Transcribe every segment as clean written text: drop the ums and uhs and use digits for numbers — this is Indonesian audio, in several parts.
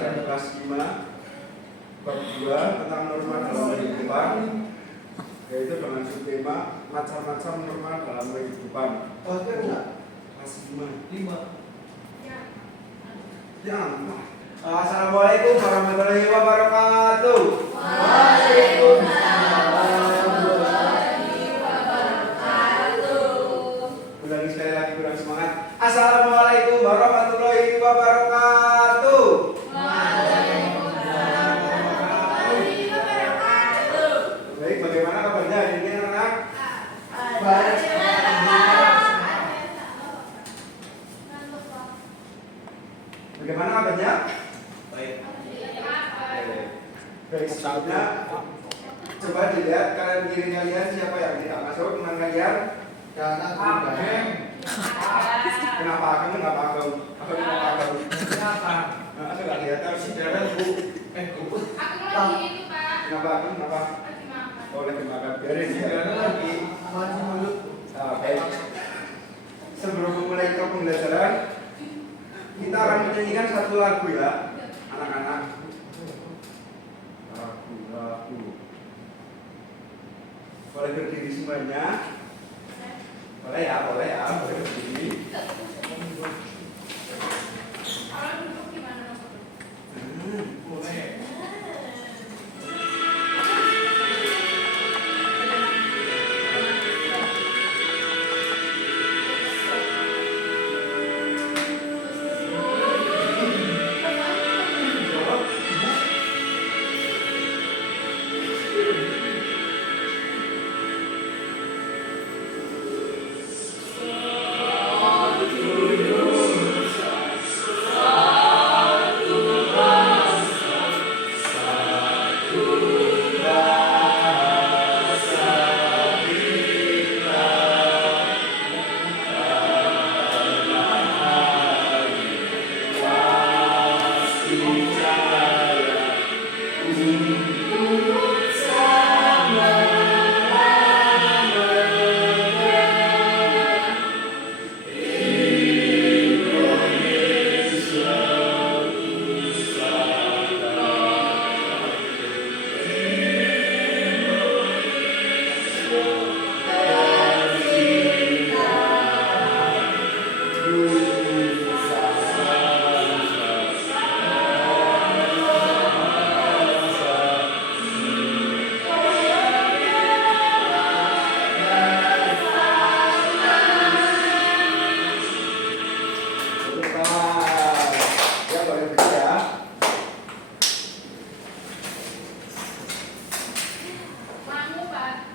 ada kelas 5 bab 2 tentang norma dalam kehidupan, yaitu dengan subtema macam-macam norma dalam kehidupan. Kelas 5. Ya. Assalamualaikum warahmatullahi wabarakatuh. Waalaikumsalam warahmatullahi wabarakatuh. Ulangi sekali lagi, kurang semangat. Assalamualaikum warahmatullahi wabarakatuh. Waalaikumsalam warahmatullahi wabarakatuh. Baik, bagaimana kabarnya hari ini anak-anak? Baik. Bagaimana kabarnya? Baik. Baik, sebelumnya coba dilihat kanan kiri kalian siapa yang tidak masuk dengan kalian? Kenapa kamu nggak pakai? Aku nggak pakai. Kenapa? Aku nggak lihat harus jalan bu. Bu. Aku lagi itu, Pak. Kenapa aku? Kenapa? Lagi makan. Oh, lagi makan. Biarin ya. Lagi. Masih mulut. Baik. Sebelum memulai ke pembelajaran, kita akan menyanyikan satu lagu ya, anak-anak. Lagu. Boleh berdiri semuanya? Boleh ya, boleh berdiri. Kalau duduk gimana? Boleh. Ya, boleh berdiri ya. Mau, Pak.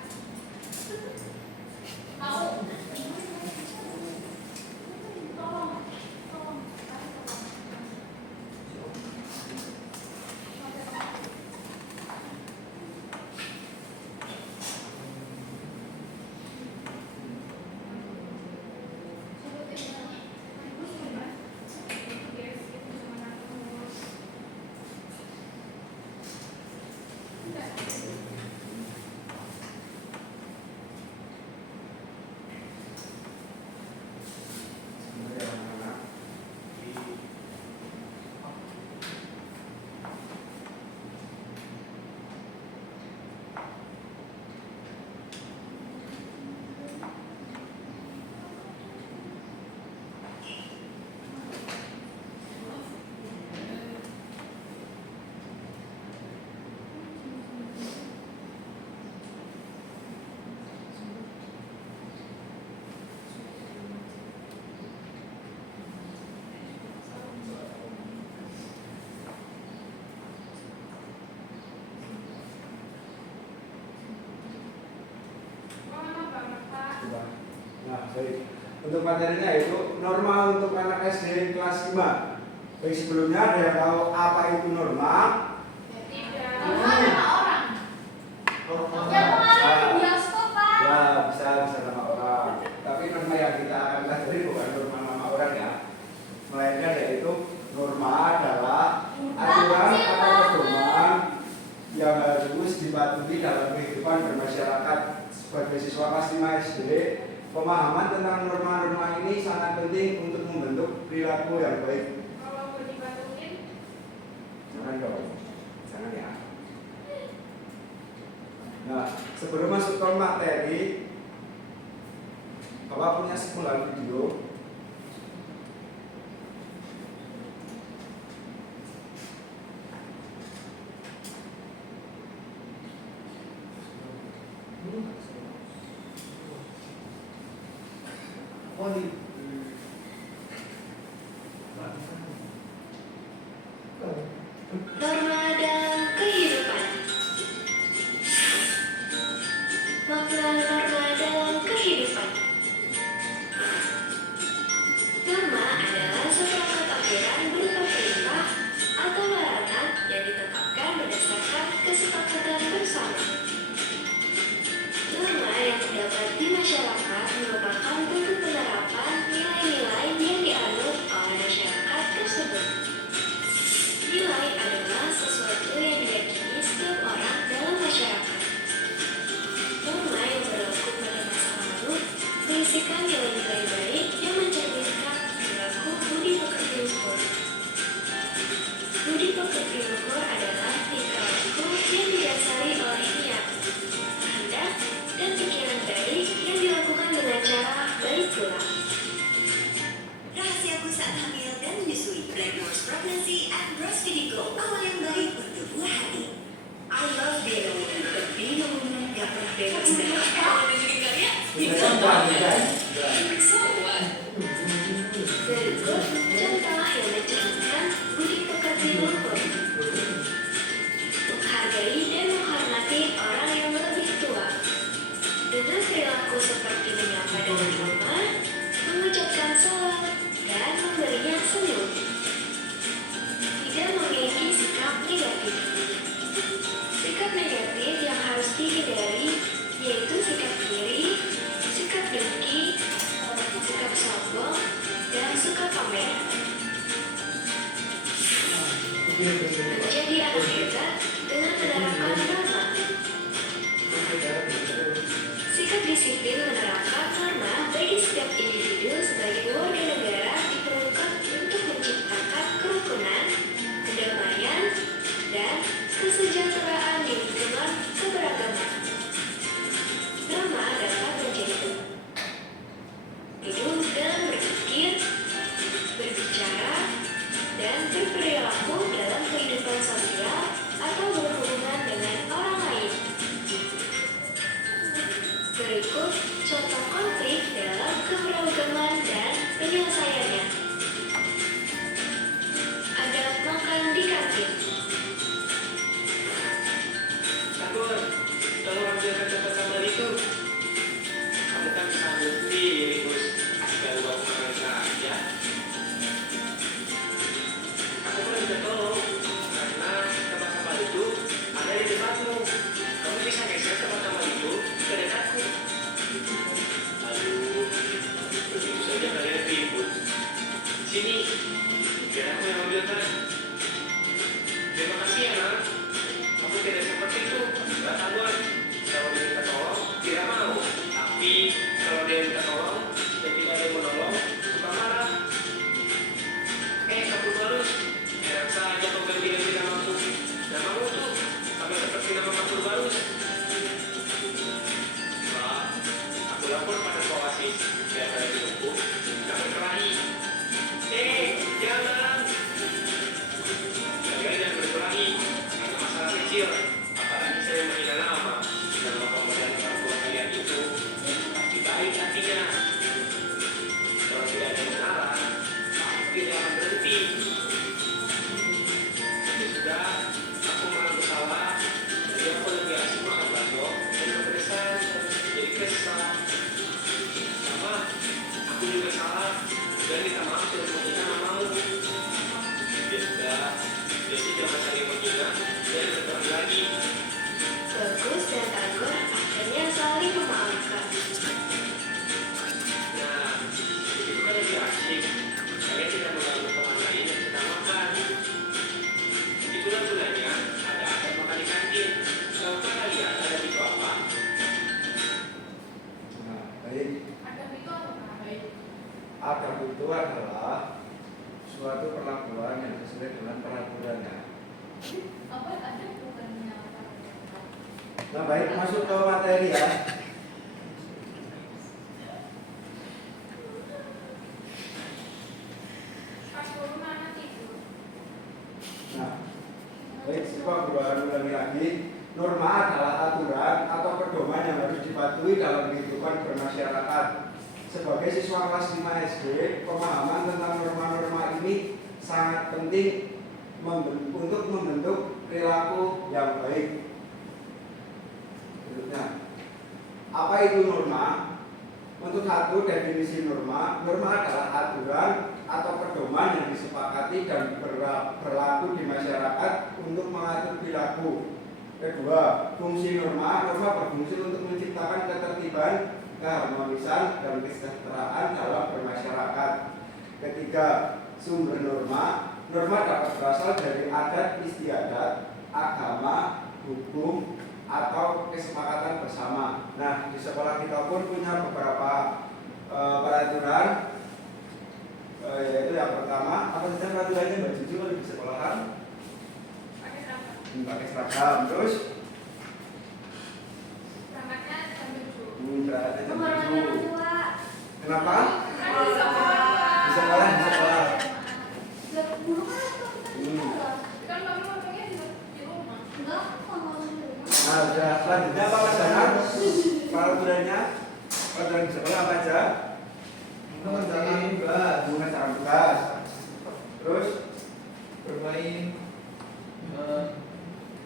Mau. Tolong. Nah, baik. Untuk materinya itu norma untuk anak SD kelas 5. Baik, sebelumnya ada yang tahu apa itu norma? Tidak. Nama orang. Yang kemarin di bioskop, Pak. Ya, bisa nama orang. Tapi norma yang kita akan pelajari bukan norma nama orang ya. Melainkan yaitu norma adalah aturan atau pedoman yang harus dipatuhi dalam kehidupan bermasyarakat. Sebagai siswa kelas 5 SD, pemahaman tentang norma-norma ini sangat penting untuk membentuk perilaku yang baik. Kalau mau dipatuhin, Jangan dong. Jangan ya. Nah, sebelum masuk ke materi, Bapak punya simpulan video. Oh di Norma dalam kehidupan. Makna norma dalam kehidupan. Norma adalah seperangkat aturan berupa perintah atau larangan yang ditetapkan berdasarkan kesepakatan bersama. Norma yang terdapat di masyarakat merupakan bentuk penerapan nilai-nilai yang dianut oleh masyarakat tersebut. Nilai adalah sesuatu yang diyakini setiap orang dalam masyarakat. Norma yang berlaku pada masa lalu berisikan nilai-nilai baik yang mencerminkan perilaku budi pekerti luhur. Budi pekerti luhur adalah tingkah laku yang didasari oleh niat, kehendak, dan pikiran baik yang dilakukan dengan cara baik pula. Rahasiaku saat hamil dan menyusui. Blackmores Pregnancy and Breastfeeding Go. Awal yang baik untuk buah hati. I love being a woman, but being a woman gak pernah bebas dari apa. Kalau dengerin kalian, so what? Berikut contoh yang mencerminkan budi pekerti luhur. Menghargai dan menghormati orang yang lebih tua. Dengan perilaku seperti menyapa dengan hormat, mengucapkan salam, dan memberinya senyum. Tidak memiliki sikap negatif. Sikap negatif yang harus dihindari yaitu sikap iri, sikap dengki, sikap sombong, dan sikap pamer. Menjadi anak hebat dengan menerapkan norma. Sikap disiplin menerapkan norma bagi setiap individu sebagai warga negara diperlukan untuk menciptakan kerukunan, kedamaian, dan kesejahteraan di lingkungan keberagaman. Norma dapat menjadi hidup dalam berpikir, berbicara, dan berperilaku dalam kehidupan sosial atau berhubungan dengan orang lain. Berikut contoh konflik dalam keberagaman dan penyelesaiannya. Adab makan di kantin. Takut, kalau ambil kata sama itu, kamu kan bisa ambil sendiri, terus gak lupa makan saja. Aku pernah minta tolong, karena tempat sampah itu ada di dekatmu. Kamu bisa geser tempat sampah itu ke dekatku. Aduh, begitu saja kalian ribut. Sini, biar aku yang ambilkan. Terima kasih ya, Nak. Aku tidak seperti itu, gak tangguhan. Kalau dia minta tolong, tidak mau. Tapi kalau dia minta tolong dan tidak ada yang menolong, suka marah. Kapur barus, enak saja kau ganti-ganti namaku. Namamu tuh, sampai seperti nama kapur barus. Pak, aku lapor pada Kowasis, biar ada di buku, gak berkelahi. Jangan! Kalian jangan berkelahi. Masalah kecil, apalagi saya menghina nama dan pemberian orang tua kalian itu pasti baik hatinya. Kalau tidak ada yang melarang, pasti dia akan berhenti. Ya sudah, aku mengaku salah. Jadi aku lebih asik makan bakso dan kepedesan, jadi kesal. Sama, aku juga salah dan minta maaf sudah menghina namamu. Ya sudah. Jadi jangan saling menghina dan berkelahi lagi. Bagus dan Tagor akhirnya saling memaafkan. Nah, itu kan lebih asik. Kalian tidak mengganggu teman lain yang sedang makan. Itulah gunanya ada adab makan di kantin. Tahukah kalian adab itu apa? Nah, baik. Adab itu apa? Baik. Adab itu adalah suatu perlakuan yang sesuai dengan peraturannya. Apa ada bukannya apa? Nah, baik, masuk ke materi ya. Pas corona anak tidur. Nah, baik, coba ulangi lagi. Norma adalah aturan atau pedoman yang harus dipatuhi dalam kehidupan bermasyarakat. Sebagai siswa kelas 5 SD, pemahaman tentang norma-norma ini sangat penting untuk membentuk perilaku yang baik. Berikutnya, apa itu norma? Untuk satu, definisi norma. Norma adalah aturan atau pedoman yang disepakati dan berlaku di masyarakat untuk mengatur perilaku. Kedua, fungsi norma. Norma berfungsi untuk menciptakan ketertiban, keharmonisan, dan kesejahteraan dalam bermasyarakat. Ketiga, sumber norma. Norma dapat berasal dari adat istiadat, agama, hukum, atau kesepakatan bersama. Nah, di sekolah kita pun punya beberapa peraturan, yaitu yang pertama, apa saja peraturannya Mbak Juju kalau di sekolahan? Pakai seragam. Pakai seragam. Terus Berangkatnya jam 7. berangkatnya jam Nomor 7. tua. Kenapa? Kan di sekolah. Di sekolah, di sekolah. Jam 10 kan kan kami ngomongnya di rumah. Enggak, ngomong di rumah. Nah, sudah selanjutnya apa pelajaran? Peraturannya, peraturan di sekolah apa aja? Mengerjakan tugas, Mengerjakan tugas. Terus bermain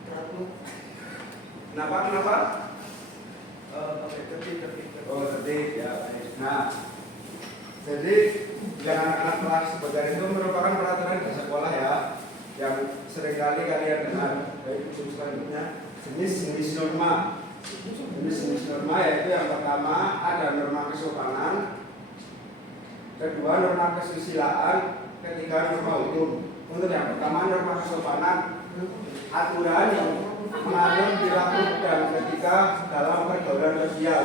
teratur, kenapa? pakai tertib. Oh, tertib ya. Nah, jadi yang anak-anak kelas sebentar itu merupakan peraturan di sekolah ya, yang seringkali kalian dengar. Baik, selanjutnya jenis-jenis norma. Jenis-jenis norma yaitu yang pertama ada norma kesopanan, kedua norma kesusilaan, ketiga norma hukum. Untuk yang pertama norma kesopanan, aturan yang mengatur perilaku dan etika dalam pergaulan sosial.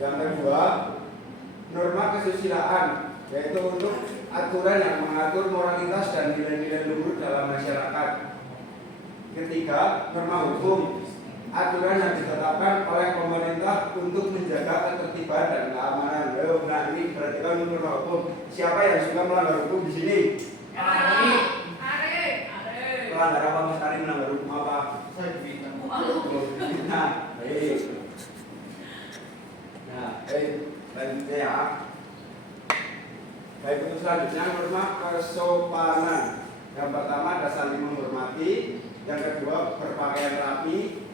Yang kedua norma kesusilaan, yaitu untuk aturan yang mengatur moralitas dan nilai-nilai luhur dalam masyarakat. Ketiga, norma hukum, aturan yang ditetapkan oleh pemerintah untuk menjaga ketertiban dan keamanan. Nah, ini berarti kan norma hukum. Siapa yang suka melanggar hukum di sini? Melanggar apa Mas Ari? Melanggar hukum apa? Saya bintang. Nah, baik. Nah, baik. Selanjutnya ya. Baik, untuk selanjutnya norma kesopanan. Yang pertama ada saling menghormati, yang kedua berpakaian rapi,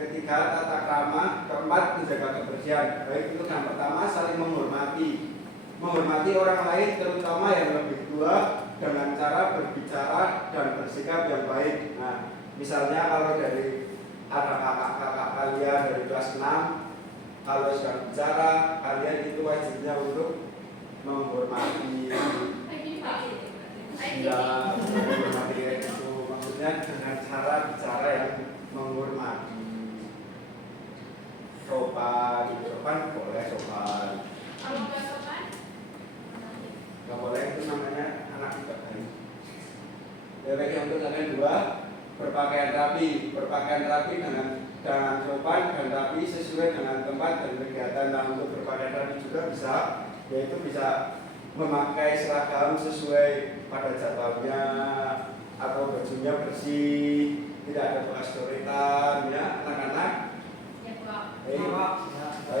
ketiga tata krama, keempat menjaga kebersihan. Baik, untuk yang pertama saling menghormati. Menghormati orang lain terutama yang lebih tua dengan cara berbicara dan bersikap yang baik. Nah, misalnya kalau dari ada kakak-kakak kalian dari kelas 6, kalau sedang bicara, kalian itu wajibnya untuk menghormati. Tidak menghormati itu, maksudnya dengan cara bicara yang menghormati, sopan, sopan boleh sopan. Kalau nggak sopan, Nggak boleh, itu namanya anak tidak baik. Jadi untuk kalian dua, berpakaian rapi dengan sopan dan rapi sesuai dengan tempat dan kegiatan. Nah, untuk berpakaian rapi juga bisa, yaitu bisa memakai seragam sesuai pada jadwalnya atau bajunya bersih, tidak ada bekas coretan, ya anak-anak. ya Pak.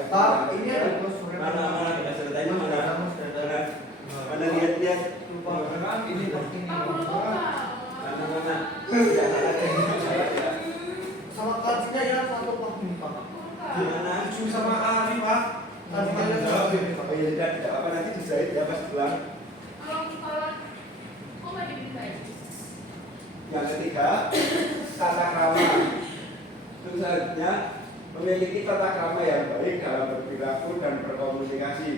Pak, ini ada bos Mana bekas coretannya mana lihat ini penting. Pak, belum buka. mana Sama kartunya ya satu Pak ini Pak. gimana? Lucu sama Ari Pak. Kartunya jawab ini Pak. Oh iya, tidak apa nanti dijahit ya pas pulang. Kalau kok nggak dimintain? Yang ketiga, tata krama. Itu selanjutnya memiliki tata krama yang baik dalam berperilaku dan berkomunikasi.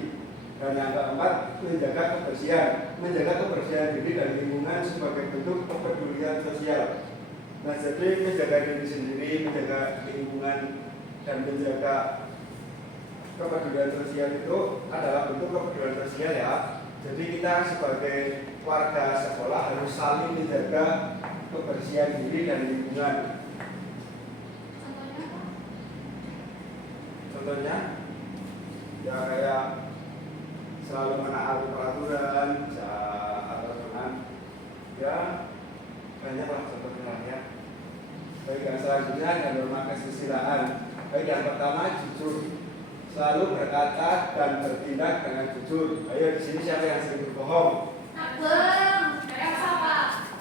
Dan yang keempat, menjaga kebersihan diri dan lingkungan sebagai bentuk kepedulian sosial. Nah, jadi menjaga diri sendiri, menjaga lingkungan, dan menjaga kepedulian sosial itu adalah bentuk kepedulian sosial ya. Jadi kita sebagai warga sekolah harus saling menjaga kebersihan diri dan lingkungan. Contohnya apa? Contohnya, ya kayak selalu menaati peraturan, atau dengan ya banyaklah contohnya ya. Baik, yang selanjutnya ada norma kesusilaan. Baik, yang pertama jujur, selalu berkata dan bertindak dengan jujur. Ayo di sini siapa yang sering berbohong? Abang, kayak apa?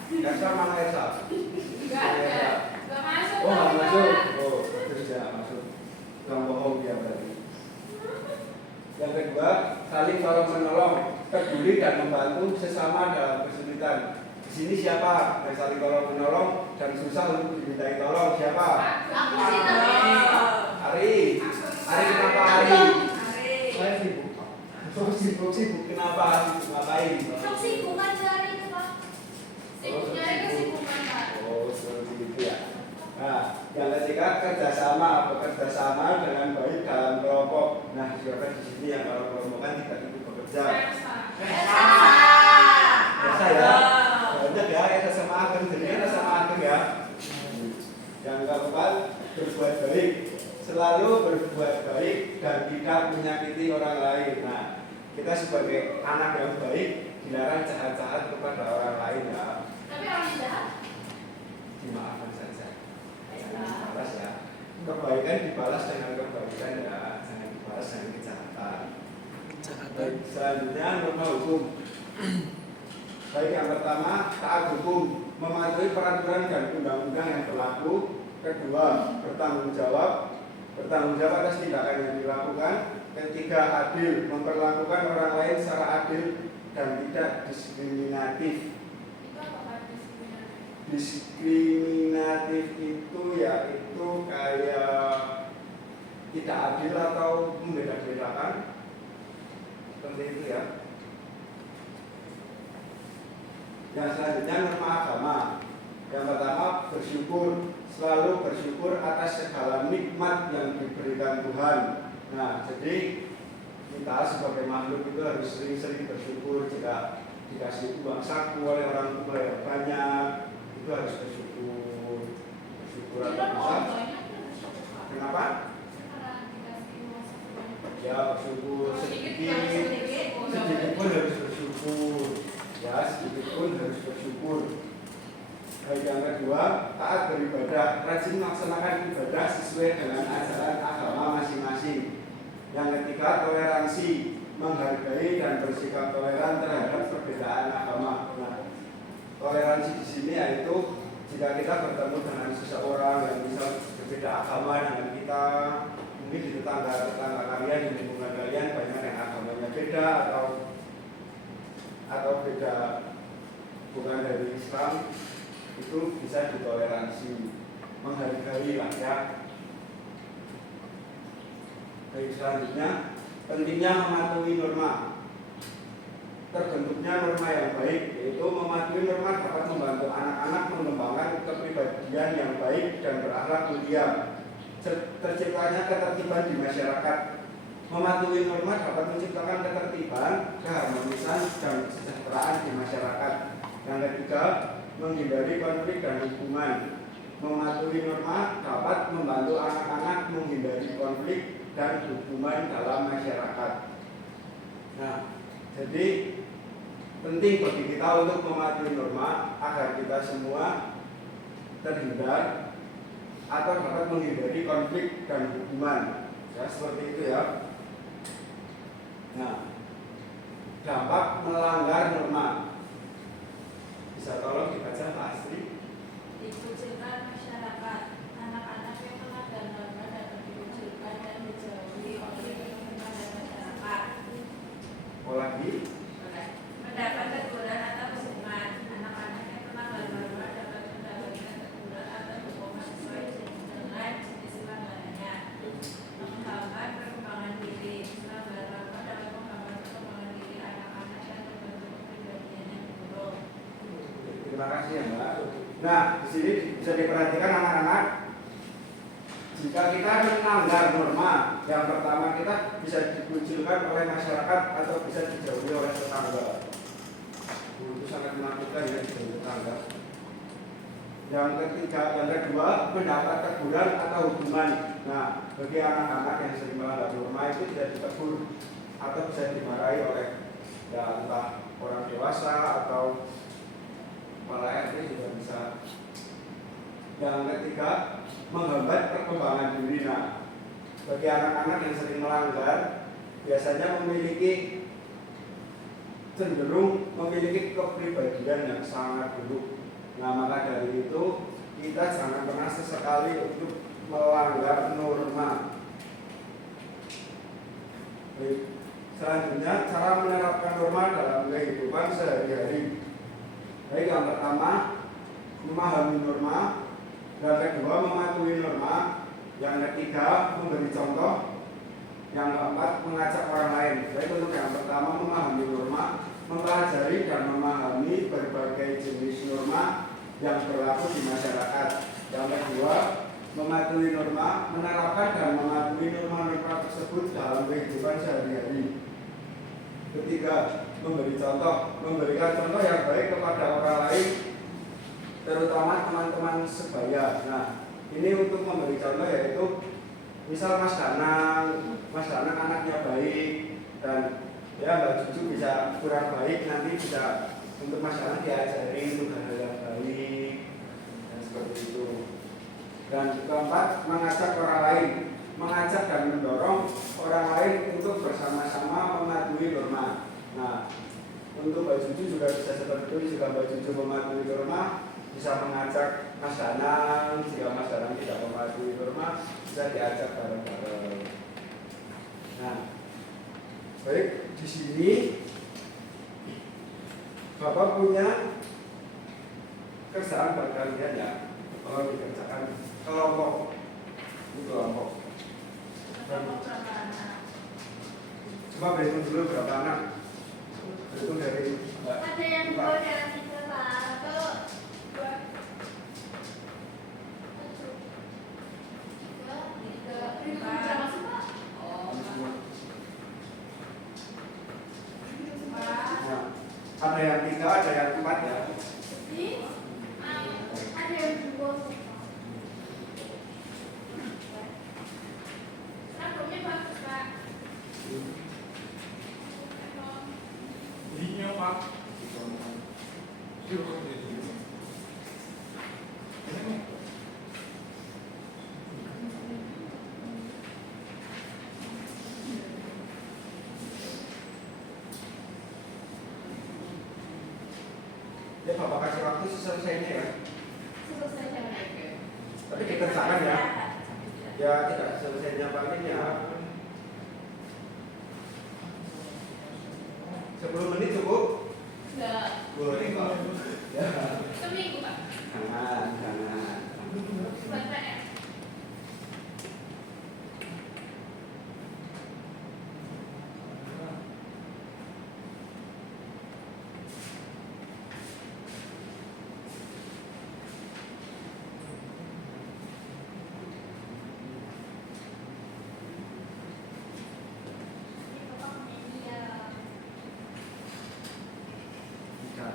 Elsa mana Elsa? Enggak ada. Enggak masuk. Oh, nggak Pak. masuk. Oh, terus ya masuk. Yang bohong dia berarti. Yang kedua, saling tolong menolong, peduli dan membantu sesama dalam kesulitan. Di sini siapa yang saling tolong menolong dan susah untuk dimintai tolong? Siapa? Aku sih tadi. Ari. Ari kenapa Ari? Saya sibuk Pak. Sibuk. Kenapa? Sibuk ngapain? Sok sibuk cari itu, Pak. Sibuk nyari kesibukan, Pak. Oh, seperti itu ya. Nah, yang ketiga bekerja sama dengan baik dalam kelompok. Nah, siapa di sini yang kalau kelompokan tidak ikut bekerja? Biasa ya. Banyak ya, Esa sama Ageng, jadi Esa sama Ageng ya. Yang keempat, berbuat baik. Selalu berbuat baik dan tidak menyakiti orang lain. Nah, kita sebagai anak yang baik dilarang jahat-jahat kepada orang lain ya. Tapi orang jahat. Dimaafkan saja. Jangan dibalas ya. Kebaikan dibalas dengan kebaikan ya, jangan dibalas dengan kejahatan. Baik, selanjutnya norma hukum. Baik, yang pertama taat hukum, mematuhi peraturan dan undang-undang yang berlaku. Kedua, bertanggung jawab atas tindakan yang dilakukan. Ketiga, adil, memperlakukan orang lain secara adil dan tidak diskriminatif. Itu apa diskriminatif? Diskriminatif itu yaitu kayak tidak adil atau membeda-bedakan, seperti itu ya. Yang selanjutnya norma agama. Yang pertama bersyukur, selalu bersyukur atas segala nikmat yang diberikan Tuhan. Nah, jadi kita sebagai makhluk itu harus sering-sering bersyukur. Jika dikasih uang saku oleh orang tua yang banyak, itu harus bersyukur. Bersyukur Itu atas bisa. banyak kan bersyukur, Pak. Kenapa? Karena dikasih uang sebanyak. Ya bersyukur Sedikit sedikit pun harus bersyukur. Ya sedikit pun harus bersyukur. Baik, yang kedua, taat beribadah, rajin melaksanakan ibadah sesuai dengan ajaran agama masing-masing. Yang ketiga, toleransi, menghargai dan bersikap toleran terhadap perbedaan agama. Nah, toleransi di sini yaitu jika kita bertemu dengan seseorang yang bisa berbeda agama dengan kita, mungkin di tetangga kalian, di lingkungan kalian banyak yang agamanya beda atau beda bukan dari Islam, itu bisa ditoleransi, menghargai lah ya. Baik, selanjutnya pentingnya mematuhi norma. Terbentuknya norma yang baik, yaitu mematuhi norma dapat membantu anak-anak mengembangkan kepribadian yang baik dan berakhlak mulia. Terciptanya ketertiban di masyarakat. Mematuhi norma dapat menciptakan ketertiban, keharmonisan, dan kesejahteraan di masyarakat. Yang ketiga, menghindari konflik dan hukuman. Mematuhi norma dapat membantu anak-anak menghindari konflik dan hukuman dalam masyarakat. Nah, jadi penting bagi kita untuk mematuhi norma agar kita semua terhindar atau dapat menghindari konflik dan hukuman. Ya, seperti itu ya. Nah, dampak melanggar norma. Bisa tolong dibaca Pak Astri? Dikucilkan masyarakat, anak-anak yang melanggar norma dapat dikucilkan dan dijauhi oleh lingkungan dan masyarakat. Oh lagi? Mendapat teguran atau hukuman, anak-anak yang melanggar norma dapat mendapatkan teguran atau hukuman sesuai dengan jenis pelanggarannya. Menghambat perkembangan diri, melanggar norma dapat menghambat perkembangan diri anak-anak dan membentuk kepribadian yang buruk. Terima kasih ya Mbak. Nah, di sini bisa diperhatikan anak-anak. Jika kita melanggar norma, yang pertama kita bisa dikucilkan oleh masyarakat atau bisa dijauhi oleh tetangga. Itu sangat menakutkan ya, dijauhi tetangga. Yang kedua, mendapat teguran atau hukuman. Nah, bagi anak-anak yang sering melanggar norma itu tidak ditegur atau bisa dimarahi oleh ya entah orang dewasa atau malah RT juga bisa. Yang ketiga, menghambat perkembangan diri. Nah, bagi anak-anak yang sering melanggar biasanya cenderung memiliki kepribadian yang sangat buruk. Nah, maka dari itu kita jangan pernah sesekali untuk melanggar norma. Baik. Selanjutnya, cara menerapkan norma dalam kehidupan sehari-hari. Baik, yang pertama, memahami norma. Yang kedua, mematuhi norma. Yang ketiga, memberi contoh. Yang keempat, mengajak orang lain. Baik, untuk yang pertama, memahami norma, mempelajari dan memahami berbagai jenis norma yang berlaku di masyarakat. Yang kedua, mematuhi norma, menerapkan dan mematuhi norma-norma tersebut dalam kehidupan sehari-hari. Ketiga, memberi contoh, memberikan contoh yang baik kepada orang lain, terutama teman-teman sebaya. Nah, ini untuk memberi contoh yaitu misal Mas Danang anaknya baik dan ya Mbak Cucu bisa kurang baik, nanti bisa untuk Mas Danang diajari untuk hal yang baik dan seperti itu. Dan keempat, mengajak orang lain, mengajak dan mendorong orang lain untuk bersama-sama mematuhi norma. Nah, untuk Mbak Cucu juga bisa seperti itu, jika Mbak Cucu mematuhi norma, bisa mengajak Mas Danang, jika Mas Danang tidak mematuhi norma, bisa diajak bareng-bareng. Nah, baik, di sini Bapak punya kerjaan buat kalian ya, kalau dikerjakan kelompok. Coba berhitung dulu berapa anak. Berhitung dari Ada yang 2 dan 3 Pak. Ada yang 3, ada yang 4 ya. Ada yang 2. Rambutnya bagus Pak. Linknya Pak. Ya Bapak kasih waktu selesainya ya. Selesainya. Tapi dikerjakan ya. Ya tidak selesainya paling ya 10 menit cukup? Enggak. Boleh kok. Ya. Seminggu Pak. Jangan. Buat PR. Tidak.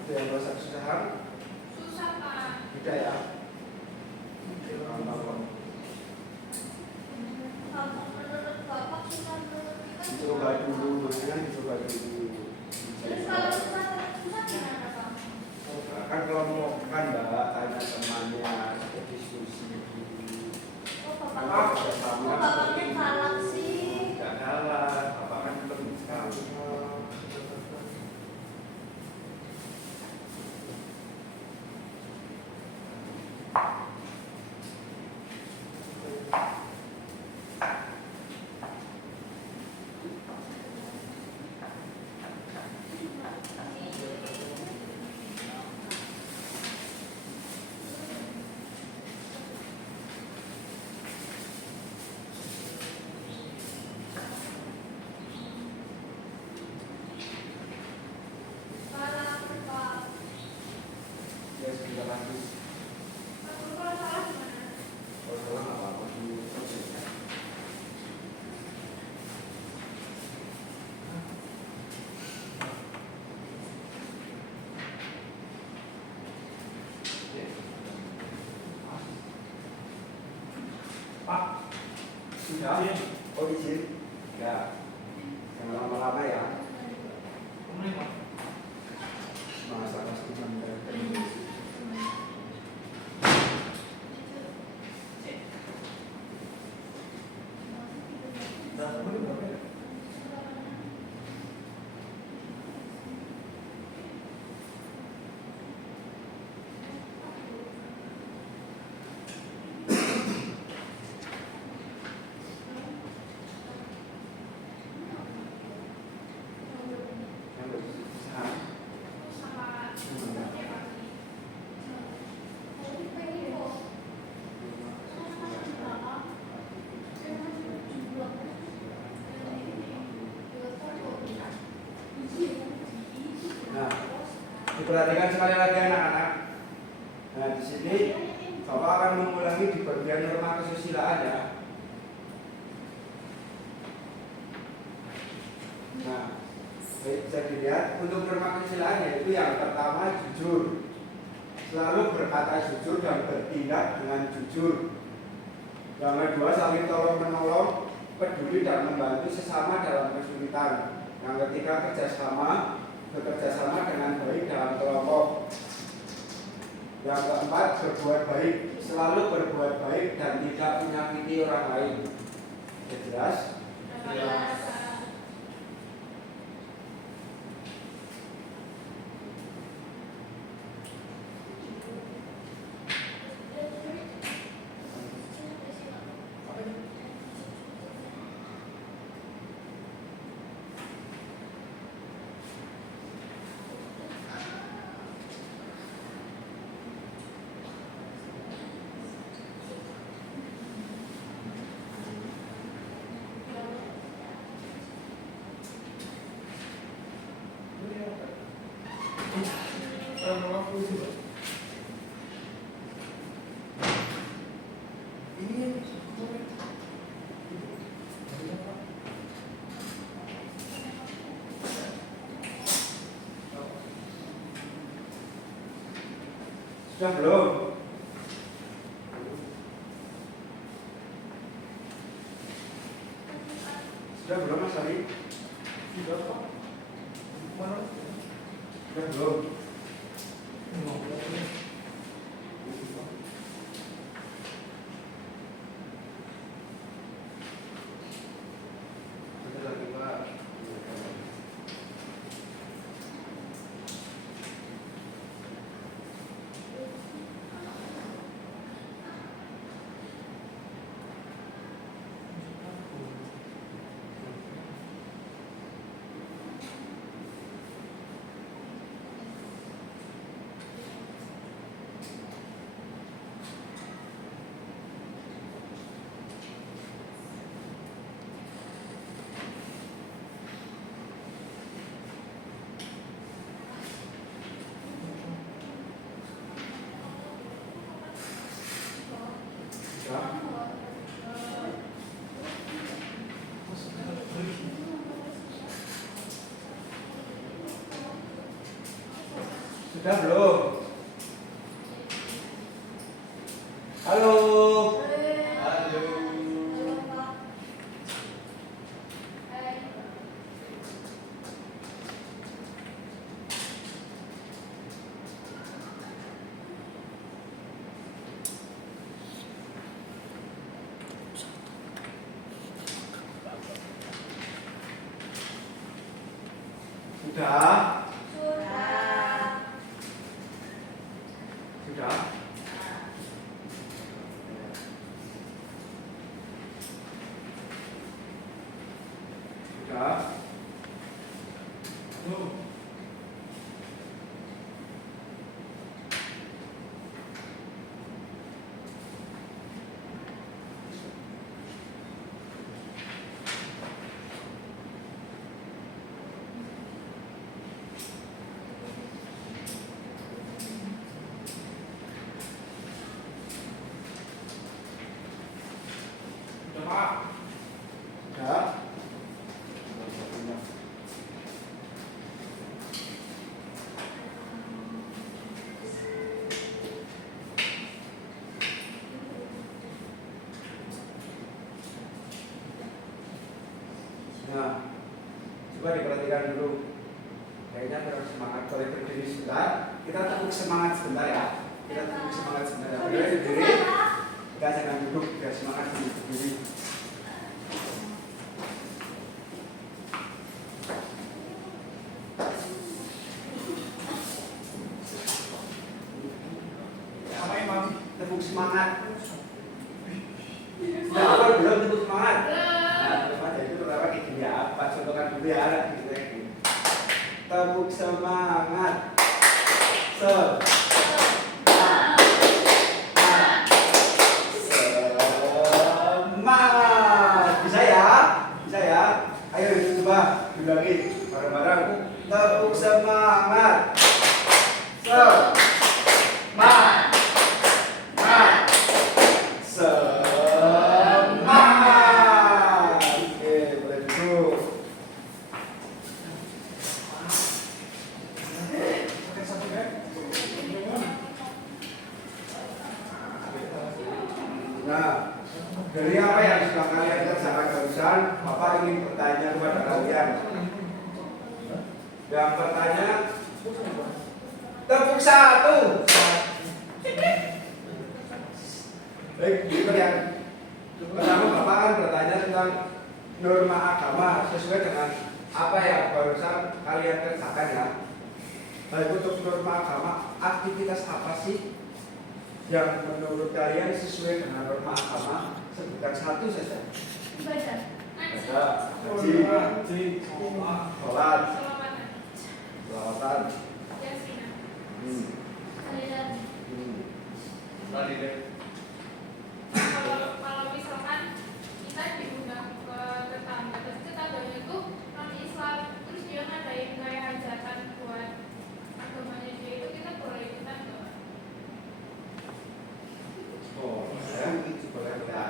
Ada yang merasa kesusahan? Susah Pak. Tidak ya. Gampang. Kalau menurut Bapak susah, menurut kita Dicoba dulu, mendingan dicoba dulu. Terus kalau susah gimana Pak? Kan kelompok kan Mbak, tanya temannya, diskusi. Oh Bapaknya galak sih. Tidak galak, Bapak kan belum sekali. Pak. Sudah? Oh izin? Ya. Jangan lama-lama ya. Mulai Pak. Masa pasti mengerti. Nah, diperhatikan sekali lagi anak-anak. Nah, di sini Bapak akan mengulangi di bagian norma kesusilaan ya. Nah, baik, bisa dilihat untuk norma kesusilaan yaitu yang pertama jujur. Selalu berkata jujur dan bertindak dengan jujur. Yang kedua saling tolong menolong, peduli dan membantu sesama dalam kesulitan. Yang ketiga bekerja sama dengan baik dalam kelompok. Yang keempat berbuat baik, selalu berbuat baik dan tidak menyakiti orang lain. Jelas? Sudah belum? Sudah belum Mas Ari? Sudah Pak. Mana? Sudah belum? Ada lagi Pak. Sudah belum? Halo. Halo. Sudah? Sudah? Sudah? Belum. Sudah Pak. Sudah? Coba diperhatikan dulu. Kayaknya kurang semangat. Boleh berdiri sebentar. Kita tepuk semangat sebentar ya. Kita tepuk semangat sebentar. Boleh berdiri. Kita jangan duduk. Biar semangat berdiri. Apa yang mau? Tepuk semangat. Nah, belum tepuk semangat. Nah, coba jadi itu pertama kayak gini ya. Pak contohkan dulu ya. Gitu ya. Tepuk semangat. Semangat. Bisa ya? Bisa ya? Ayo coba diulangi bareng-bareng. Tepuk semangat. Semangat. Semangat. Oke, boleh duduk. Oke, satu kan? Nah, dari apa yang sudah kalian kerjakan barusan, Bapak ingin bertanya kepada kalian. Yang bertanya, tepuk satu. Baik, itu yang pertama Bapak kan bertanya tentang norma agama sesuai dengan apa yang barusan kalian kerjakan ya. Baik, untuk norma agama, aktivitas apa sih yang menurut kalian sesuai dengan norma agama? Sebutkan satu saja. Ibadah. Ada haji, Haji, sekolah. sholat, Selawatan. selawatan. Yasinan. Hmm. Tahlilan. Hmm. Tadi deh. Kalau misalkan kita diundang ke tetangga, terus tetangganya itu non Islam, terus dia ngadain kayak hajatan buat agamanya dia itu, kita boleh ikutan nggak? Oh, boleh aja,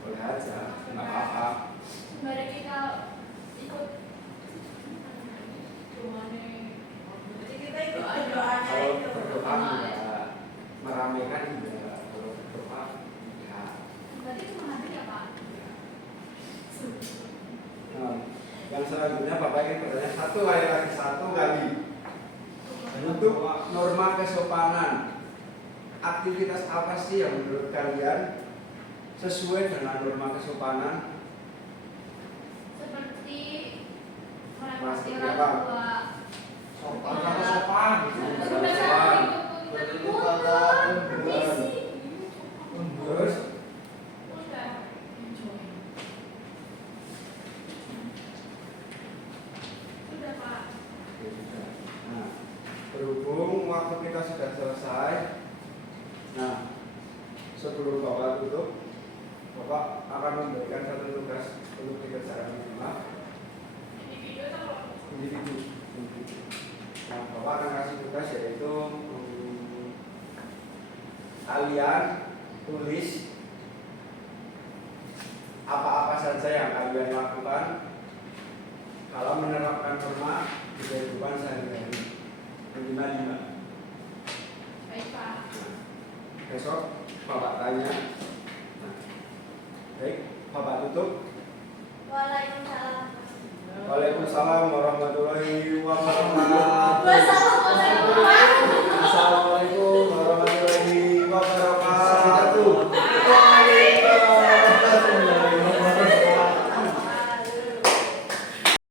boleh aja, nggak apa-apa. Sembari kita ikut doanya, jadi kita ikut doanya Kalau itu. berdoa enggak, meramaikan enggak, kalau berdoa enggak. Berarti itu mengambil ya Pak? Nah, yang selanjutnya Bapak ingin bertanya satu kali. Untuk norma kesopanan, aktivitas apa sih yang menurut kalian sesuai dengan norma kesopanan? Seperti Pasti merepoti apa? orang tua. Sopan sama sopan. Sudah saya ikut Berkata Terus udah. Sudah Pak. nah, berhubung waktu kita sudah selesai, nah sebelum Bapak tutup, Bapak akan memberikan satu tugas untuk dikerjakan di rumah. Individu atau kelompok? Individu. Nah, Bapak akan kasih tugas yaitu kalian tulis apa-apa saja yang kalian lakukan kalau menerapkan norma di kehidupan sehari-hari. Minimal 5. Baik Pak. Besok Bapak tanya. Nah, baik, Bapak tutup. Waalaikumsalam. Waalaikumsalam warahmatullahi wabarakatuh. Wassalamualaikum.